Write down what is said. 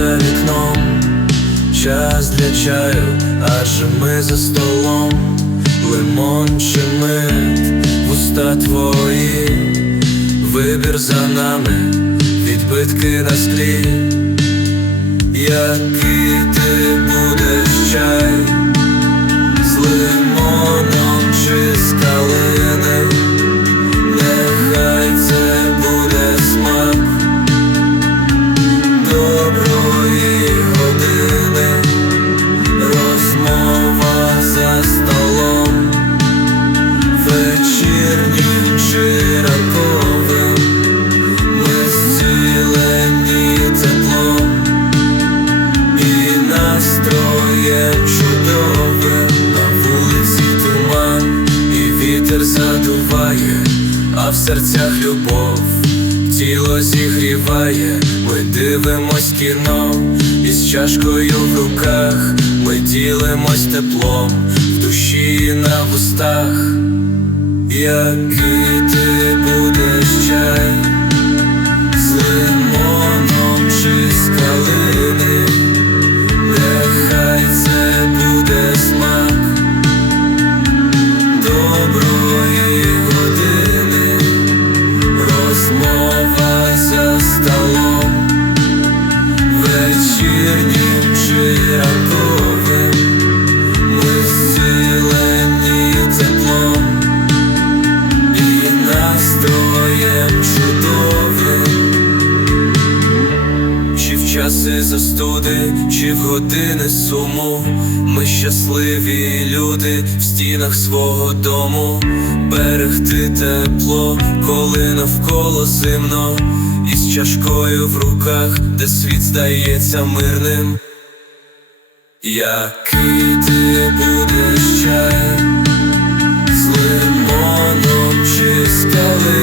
за вікном, час для чаю, адже ми за столом, лимон чи мед, вуста твої, вибір за нами, відбитки на склі, який ти будеш. Серцях любов. Тіло зігріває, ми дивимось кіно, із чашкою в руках, ми ділимось теплом, в душі і на вустах, який ти будеш чай, з настроєм чудовим. Чи в часи застуди, чи в години суму, ми щасливі люди в стінах свого дому, берегти тепло, коли навколо зимно, із чашкою в руках, де світ здається мирним. Який ти будеш чай, з лимоном чи калиною